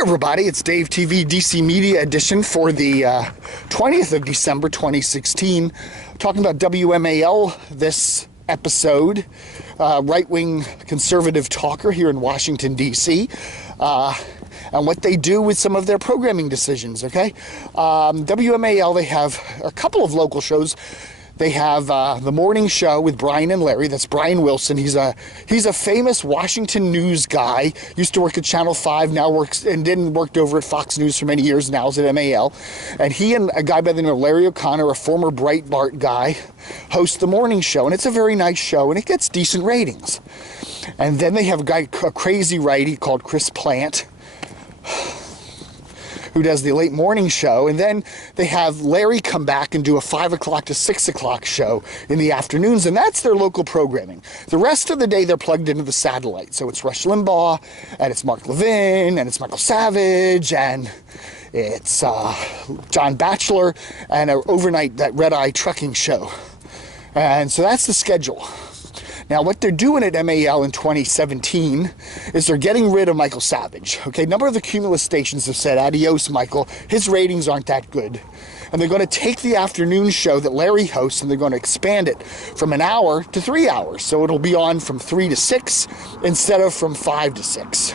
everybody, it's Dave TV DC Media Edition for the 20th of December 2016. Talking about WMAL this episode, right-wing conservative talker here in Washington, D.C., and what they do with some of their programming decisions, okay? WMAL, they have a couple of local shows. They have the morning show with Brian and Larry. That's Brian Wilson. He's a famous Washington news guy. Used to work at Channel 5, now works and then worked over at Fox News for many years. Now is at MAL. And he and a guy by the name of Larry O'Connor, a former Breitbart guy, host the morning show. And it's a very nice show, and it gets decent ratings. And then they have a crazy righty called Chris Plant, who does the late morning show, and then they have Larry come back and do a 5 o'clock to 6 o'clock show in the afternoons, and that's their local programming. The rest of the day, they're plugged into the satellite. So it's Rush Limbaugh, and it's Mark Levin, and it's Michael Savage, and it's John Batchelor, and overnight, that Red Eye trucking show. And so that's the schedule. Now, what they're doing at MAL in 2017 is they're getting rid of Michael Savage. Okay, a number of the Cumulus stations have said, adios, Michael. His ratings aren't that good. And they're going to take the afternoon show that Larry hosts, and they're going to expand it from an hour to 3 hours. So it'll be on from 3 to 6 instead of from 5 to 6.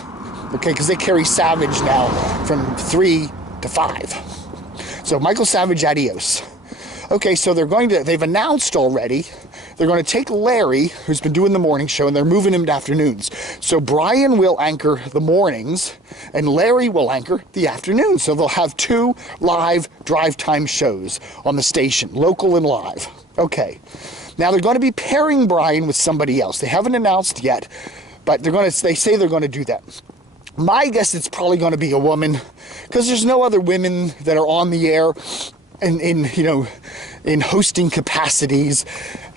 Okay, because they carry Savage now from 3 to 5. So Michael Savage, adios. Okay, so they've announced already, they're going to take Larry, who's been doing the morning show, and they're moving him to afternoons. So Brian will anchor the mornings, and Larry will anchor the afternoons. So they'll have 2 live drive time shows on the station, local and live. Okay. Now they're going to be pairing Brian with somebody else. They haven't announced yet, but they say they're going to do that. My guess it's probably going to be a woman, because there's no other women that are on the air in hosting capacities.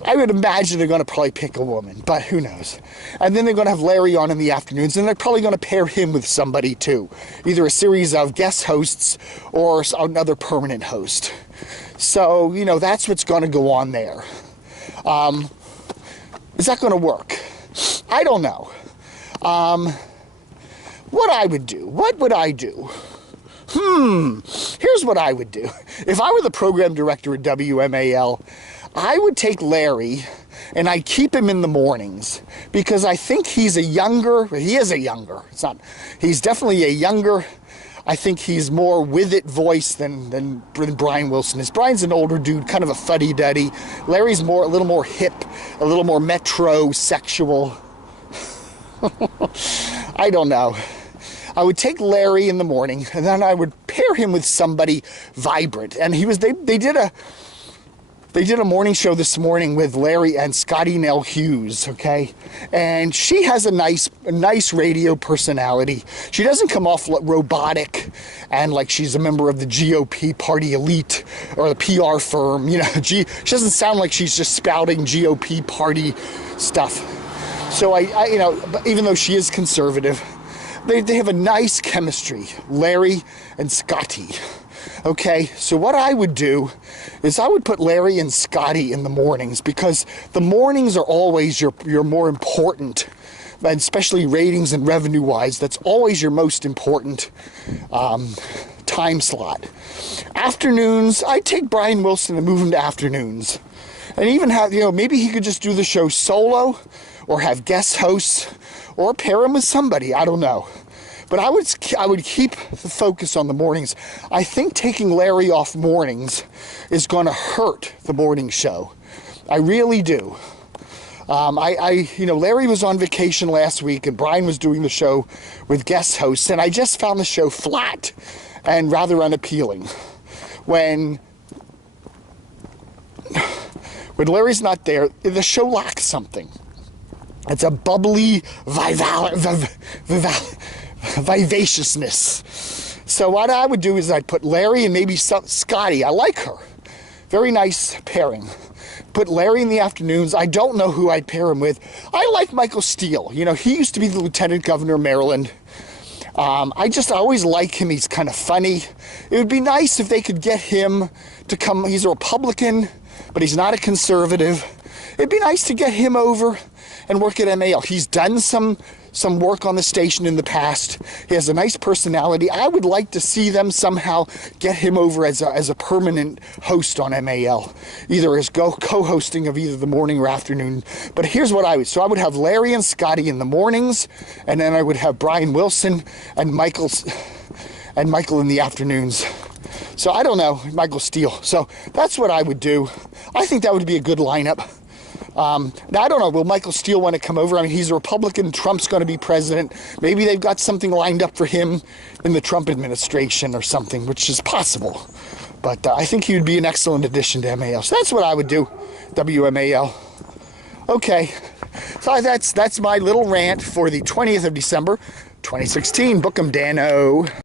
I would imagine they're going to probably pick a woman, but who knows. And then they're going to have Larry on in the afternoons, and they're probably going to pair him with somebody too, either a series of guest hosts or another permanent host. So, that's what's going to go on there. Is that going to work? I don't know. What would I do? Here's what I would do. If I were the program director at WMAL, I would take Larry and I'd keep him in the mornings, because I think he's definitely a younger, I think he's more with-it voice than Brian Wilson is. Brian's an older dude, kind of a fuddy-duddy. Larry's a little more hip, a little more metrosexual. I don't know. I would take Larry in the morning, and then I would pair him with somebody vibrant. And they did a morning show this morning with Larry and Scotty Nell Hughes, okay? And she has a nice radio personality. She doesn't come off robotic and like she's a member of the GOP party elite or the PR firm. She doesn't sound like she's just spouting GOP party stuff. So even though she is conservative, they have a nice chemistry, Larry and Scotty. Okay, so what I would do is I would put Larry and Scotty in the mornings, because the mornings are always your more important, and especially ratings and revenue-wise, that's always your most important time slot. Afternoons, I'd take Brian Wilson and move him to afternoons. And even have, maybe he could just do the show solo, or have guest hosts, or pair him with somebody, I don't know. But I would keep the focus on the mornings. I think taking Larry off mornings is going to hurt the morning show. I really do. Larry was on vacation last week, and Brian was doing the show with guest hosts, and I just found the show flat and rather unappealing. When Larry's not there, the show lacks something. It's a bubbly vivaciousness. So what I would do is I'd put Larry and maybe Scotty. I like her. Very nice pairing. Put Larry in the afternoons. I don't know who I'd pair him with. I like Michael Steele. He used to be the lieutenant governor of Maryland. I always like him. He's kind of funny. It would be nice if they could get him to come. He's a Republican, but he's not a conservative. It'd be nice to get him over and work at MAL. He's done some work on the station in the past. He has a nice personality. I would like to see them somehow get him over as a permanent host on MAL, either as co-hosting of either the morning or afternoon. But here's what I would. So I would have Larry and Scotty in the mornings, and then I would have Brian Wilson and Michael in the afternoons. So I don't know, Michael Steele. So that's what I would do. I think that would be a good lineup. Now, I don't know, will Michael Steele want to come over? I mean, he's a Republican, Trump's going to be president. Maybe they've got something lined up for him in the Trump administration or something, which is possible. But I think he would be an excellent addition to MAL. So that's what I would do, WMAL. Okay, so that's my little rant for the 20th of December, 2016. Book 'em, Dano.